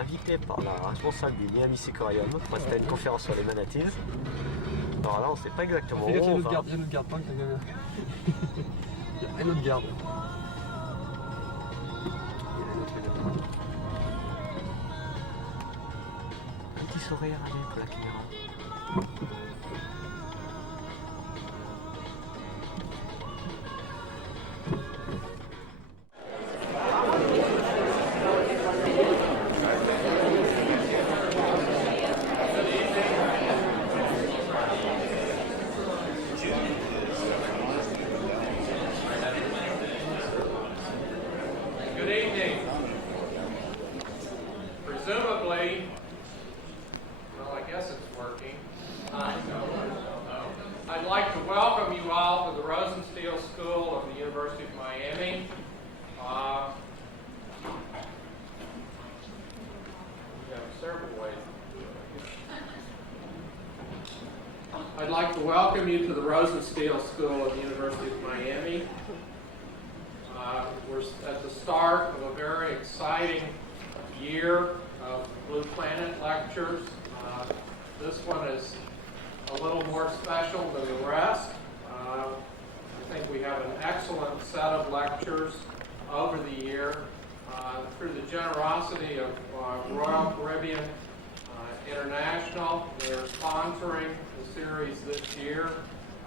invité par la responsable du Miami Seaquarium pour assister à une conférence sur les manatees. Alors là, on ne sait pas exactement où on va. Il y a une autre garde, pas que il y a un autre garde. Un petit sourire, allez, pour la caméra. Presumably, well, I guess it's working. I'd like to welcome you all to the Rosenstiel School of the University of Miami. We have several ways to do it. I'd like to welcome you to the Rosenstiel School of the University of Miami. We're at the start of a very exciting year of Blue Planet lectures. This one is a little more special than the rest. I think we have an excellent set of lectures over the year. Through the generosity of Royal Caribbean International, they're sponsoring the series this year.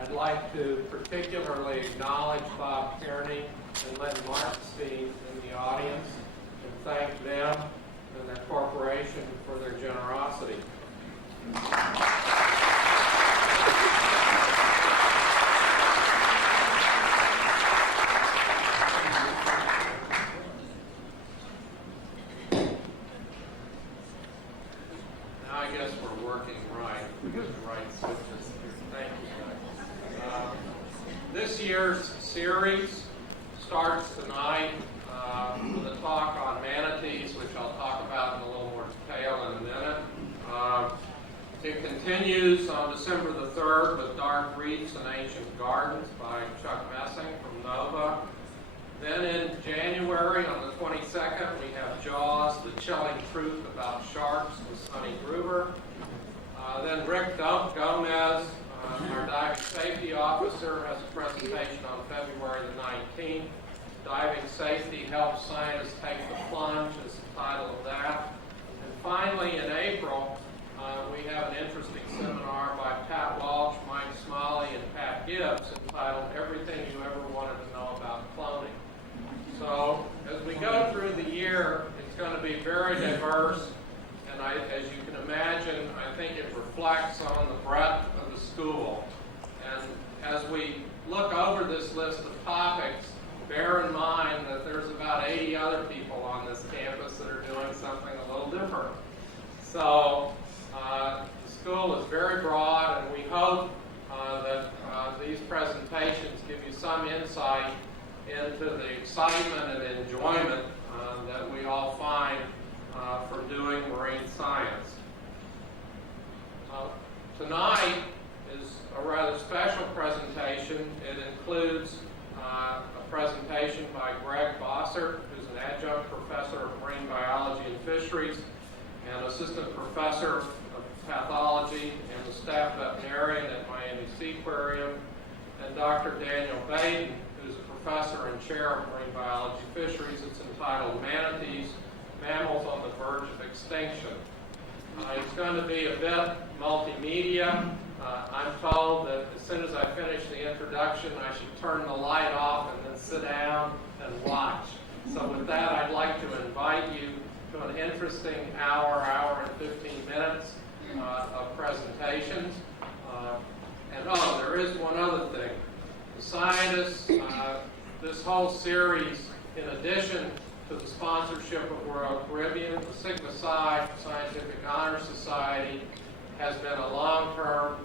I'd like to particularly acknowledge Bob Kearney and Lynn Martinstein in the audience and thank them and their corporation for their generosity. Now I guess we're working right. We got the right switches here. Thank you. This year's series starts tonight with a talk on manatees, which I'll talk about in a little more detail in a minute. It continues on December the 3rd with Dark Reefs and Ancient Gardens by Chuck Messing from NOVA. Then in January, on the 22nd, we have Jaws, The Chilling Truth About Sharks with Sonny Gruber. Then Rick Gomez, our diving safety officer, has a presentation on February the 19th. Diving Safety Helps Scientists Take the Plunge is the title of that. And finally, in April, we have an interesting seminar by Pat Walsh, Mike Smalley, and Pat Gibbs entitled Everything You Ever Wanted to Know About Cloning. So as we go through the year, it's going to be very diverse, and as you can imagine, I think it reflects on the breadth of the school. And as we look over this list of topics, bear in mind that there's about 80 other people on this campus that are doing something a little different. So the school is very broad, and we hope that these presentations give you some insight into the excitement and enjoyment that we all find from doing marine science. Tonight is a rather special presentation. It includes a presentation by Greg Bossert, who's an adjunct professor of marine biology and fisheries and assistant professor of pathology and the staff veterinarian at Miami Seaquarium, and Dr. Daniel Baden, who's a professor and chair of marine biology fisheries. It's entitled Manatees, Mammals on the Verge of Extinction. It's going to be a bit multimedia. I'm told that as soon as I finish the introduction, I should turn the light off and then sit down and watch. So with that, I'd like to invite you to an interesting hour and 15 minutes of presentations. And there is one other thing. The scientists, this whole series, in addition to the sponsorship of Royal Caribbean, the Sigma Psi Scientific Honor Society has been a long-term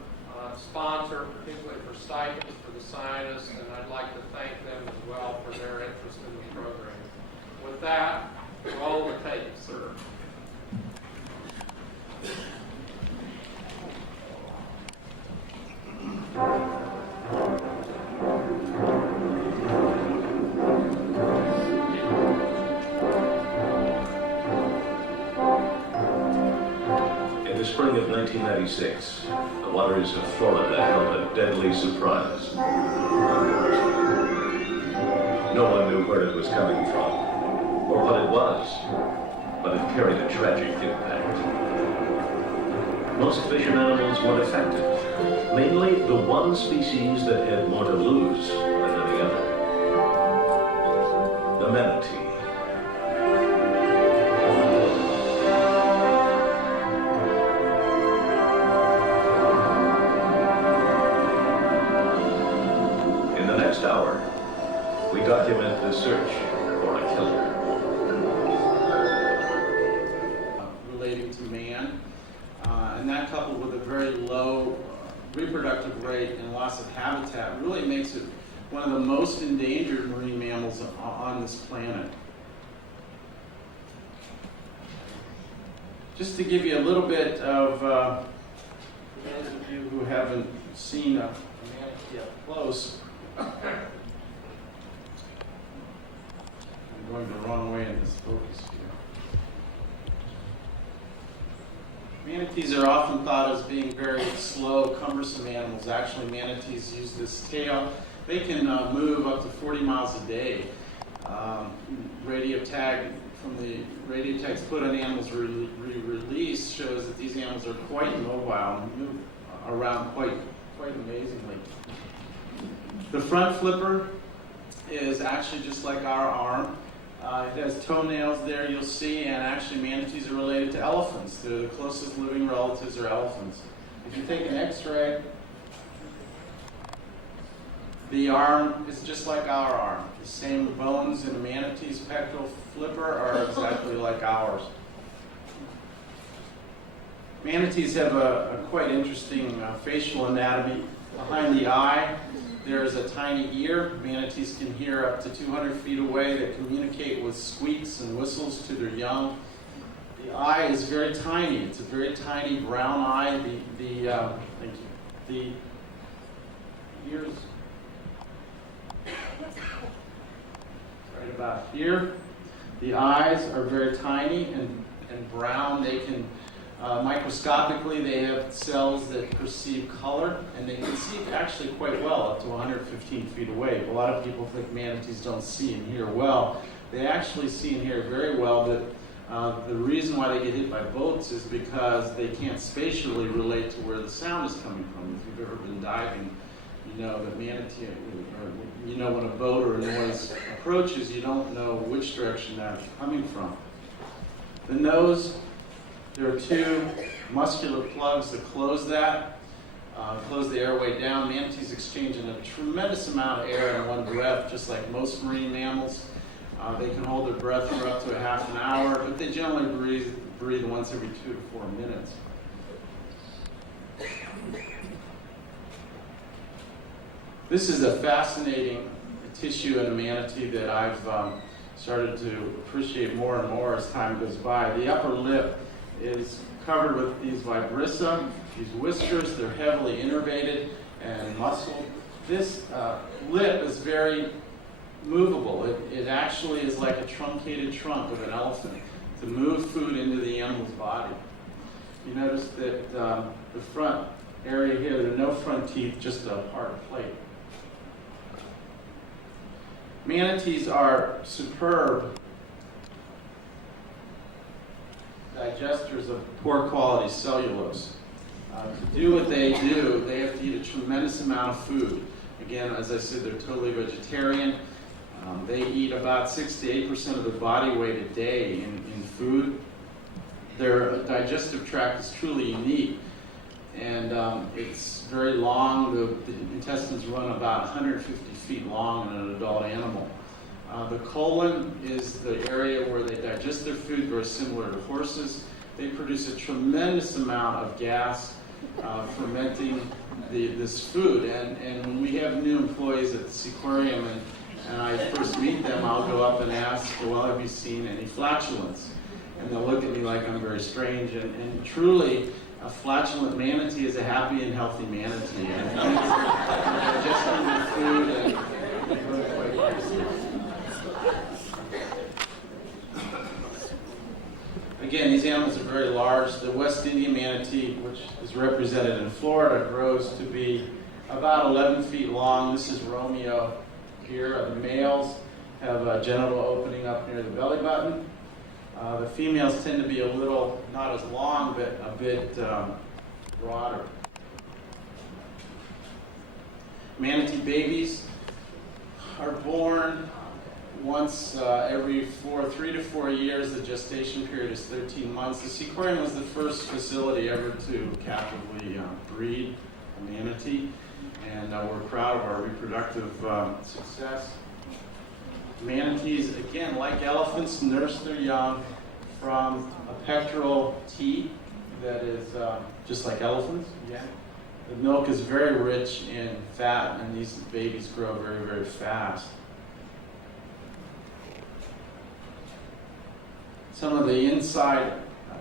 sponsor, particularly for stipends for the scientists, and I'd like to thank them as well for their interest in the program. With that, roll the tape, sir. the spring of 1996, the waters of Florida held a deadly surprise. No one knew where it was coming from, or what it was, but it carried a tragic impact. Most fish and animals weren't affected, mainly the one species that had more to lose than any other, the manatee. In the next hour, we document the search for a killer. Relating to man, and that coupled with a very low reproductive rate and loss of habitat really makes it one of the most endangered marine mammals on this planet. Just to give you a little bit of, for those of you who haven't seen a manatee up close, I'm going the wrong way in this focus here. Manatees are often thought as being very slow, cumbersome animals. Actually, manatees use this tail. They can move up to 40 miles a day. Radio tag from the radio tags put on animals release shows that these animals are quite mobile and move around quite amazingly. The front flipper is actually just like our arm. It has toenails there, you'll see, and actually manatees are related to elephants. They're the closest living relatives are elephants. If you take an x-ray, the arm is just like our arm. The same bones in a manatee's pectoral flipper are exactly like ours. Manatees have a quite interesting facial anatomy. Behind the eye, there is a tiny ear. Manatees can hear up to 200 feet away. They communicate with squeaks and whistles to their young. The eye is very tiny. It's a very tiny brown eye. Thank you. The ears right about here. The eyes are very tiny and brown. They can microscopically, they have cells that perceive color, and they can see actually quite well up to 115 feet away. A lot of people think manatees don't see and hear well. They actually see and hear very well, but the reason why they get hit by boats is because they can't spatially relate to where the sound is coming from. If you've ever been diving, you know that manatee, you know when a boat or a noise approaches, you don't know which direction that's coming from. The nose, there are two muscular plugs that close that, close the airway down. Manatees exchange in a tremendous amount of air in one breath, just like most marine mammals. They can hold their breath for up to a half an hour, but they generally breathe once every 2 to 4 minutes. This is a fascinating tissue in a manatee that I've started to appreciate more and more as time goes by. The upper lip is covered with these vibrissa, these whiskers. They're heavily innervated and muscled. This lip is very movable. It actually is like a truncated trunk of an elephant to move food into the animal's body. You notice that the front area here, there are no front teeth, just a hard plate. Manatees are superb digesters of poor quality cellulose. To do what they do, they have to eat a tremendous amount of food. Again, as I said, they're totally vegetarian. They eat about 6 to 8% of their body weight a day in food. Their digestive tract is truly unique, and it's very long. The intestines run about 150 feet long in an adult animal. The colon is the area where they digest their food, very similar to horses. They produce a tremendous amount of gas fermenting this food. And when we have new employees at the Seaquarium and I first meet them, I'll go up and ask, well, have you seen any flatulence? And they'll look at me like I'm very strange. And truly, a flatulent manatee is a happy and healthy manatee. And it's digesting their food and really quite crazy. Again, these animals are very large. The West Indian manatee, which is represented in Florida, grows to be about 11 feet long. This is Romeo here. The males have a genital opening up near the belly button. The females tend to be a little, not as long, but a bit broader. Manatee babies are born once every 3 to 4 years. The gestation period is 13 months. The Seaquarium was the first facility ever to captively breed a manatee, and we're proud of our reproductive success. Manatees, again, like elephants, nurse their young from a pectoral teat that is just like elephants. Again, the milk is very rich in fat, and these babies grow very, very fast. Some of the inside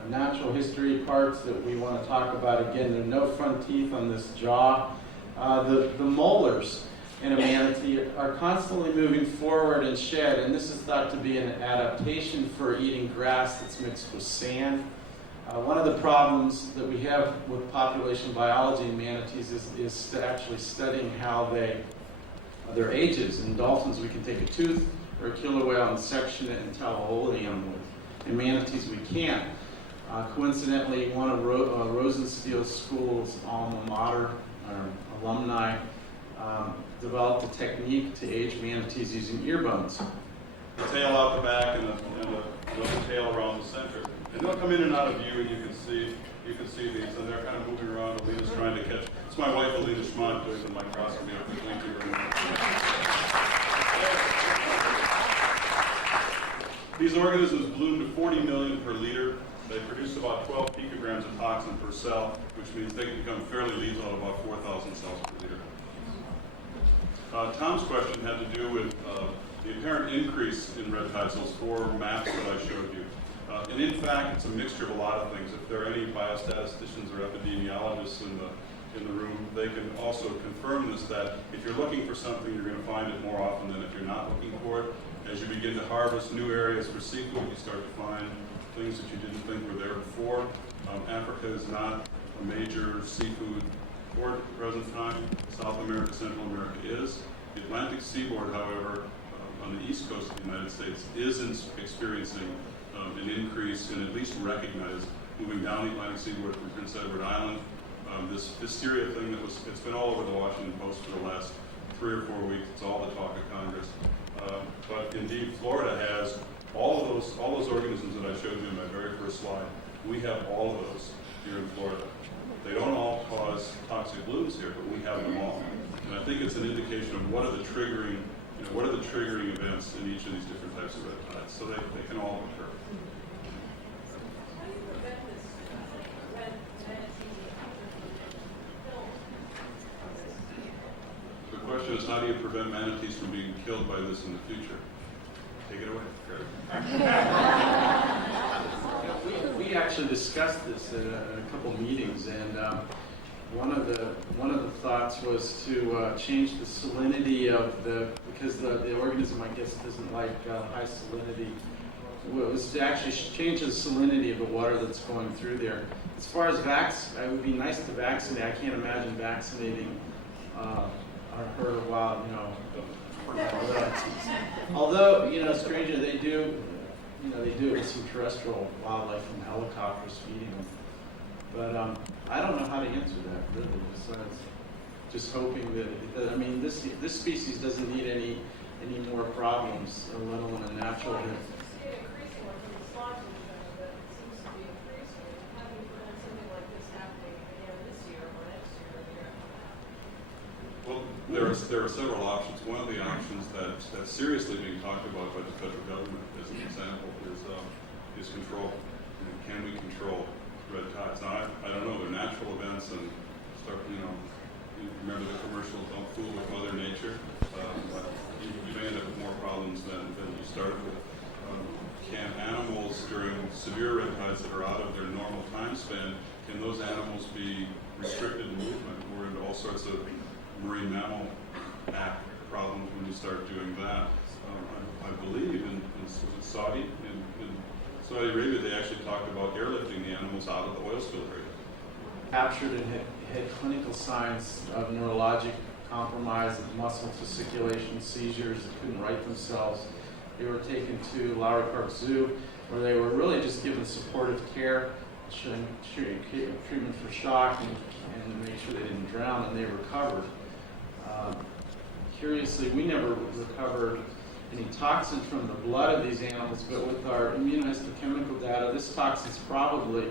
natural history parts that we want to talk about, again, there are no front teeth on this jaw. The molars in a manatee are constantly moving forward and shed, and this is thought to be an adaptation for eating grass that's mixed with sand. One of the problems that we have with population biology in manatees is actually studying how their ages. In dolphins, we can take a tooth or a killer whale and section it and tell how old the animal is. In manatees, we can't. Coincidentally, one of Rosenstiel School's alma mater, or alumni, developed a technique to age manatees using ear bones. The tail out the back and the tail around the center. And they'll come in and out of view, and you can see these, and they're kind of moving around. Alina's trying to catch. It's my wife, Alina Schmont, doing the microscopy. Thank you very much. These organisms bloom to 40 million per liter. They produce about 12 picograms of toxin per cell, which means they can become fairly lethal at about 4,000 cells per liter. Tom's question had to do with the apparent increase in red tides, those 4 maps that I showed you. And in fact, it's a mixture of a lot of things. If there are any biostatisticians or epidemiologists in the room, they can also confirm this, that if you're looking for something, you're going to find it more often than if you're not looking for it. As you begin to harvest new areas for seafood, you start to find things that you didn't think were there before. Africa is not a major seafood port at the present time. South America, Central America is. The Atlantic seaboard, however, on the east coast of the United States is experiencing an increase in at least recognized, moving down the Atlantic seaboard from Prince Edward Island. This hysteria thing it's been all over the Washington Post for the last 3 or 4 weeks. It's all the talk of Congress. But indeed, Florida has all those organisms that I showed you in my very first slide. We have all of those here in Florida. They don't all cause toxic blooms here, but we have them all. And I think it's an indication of what are the triggering events in each of these different types of red tides. So they can all occur. The question is, how do you prevent manatees from being killed by this in the future? Take it away, Kurt. We actually discussed this in a couple meetings, and one of the thoughts was to change the salinity of because the organism, I guess, doesn't like high salinity. Was to actually change the salinity of the water that's going through there. As far as it would be nice to vaccinate. I can't imagine vaccinating her while, although, stranger, they do it with some terrestrial wildlife from helicopters feeding them. But I don't know how to answer that, really, besides just hoping that this species doesn't need any more problems, let alone a natural hit. Well, there are several options. One of the options that's seriously being talked about by the federal government, as an example, is control. Can we control red tides? Now, I don't know. They're natural events, and you remember the commercial, "Don't fool with Mother Nature." But you may end up with more problems than you started with. Can animals during severe red tides that are out of their normal time span, can those animals be restricted in movement? We're into all sorts of Marine Mammal Act problems when you start doing that. I believe in Saudi, in Saudi Arabia, they actually talked about airlifting the animals out of the oil spill area. Captured and had clinical signs of neurologic compromise, of muscle fasciculation, seizures that couldn't right themselves. They were taken to Lowry Park Zoo, where they were really just given supportive care, treatment for shock, and make sure they didn't drown, and they recovered. Curiously, we never recovered any toxin from the blood of these animals, but with our immunohistochemical data, this toxin's probably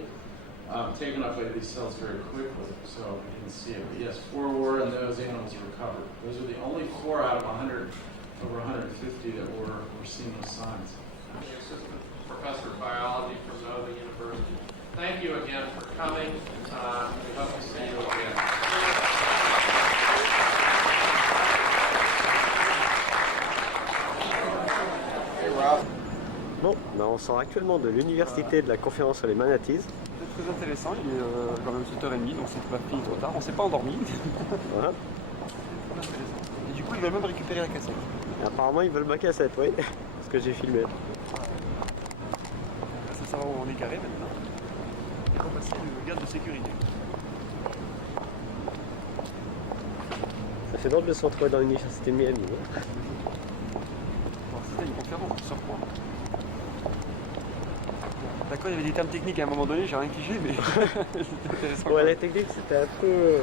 taken up by these cells very quickly, so we didn't see it. But yes, 4 were, and those animals recovered. Those are the only 4 out of 100, over 150 that were seeing those signs. Assistant Professor of Biology from Nova University. Thank you again for coming. We hope to see you again. Bon, ben on sort actuellement de l'université de la conférence sur les manatees. C'est très intéressant, il est quand même 7h30, donc c'est pas fini trop tard. On s'est pas endormi. Voilà. C'est intéressant. Et du coup, ils veulent même récupérer la cassette. Et apparemment ils veulent ma cassette, oui. Ce que j'ai filmé. Ça savoir où on est carré maintenant. Il faut passer le garde de sécurité. Ça fait drôle de se retrouver dans l'université de Miami. Hein. Bon, c'était une conférence sur quoi? D'accord, il y avait des termes techniques à un moment donné, j'ai rien pigé, mais c'était intéressant. Ouais, la technique c'était un peu...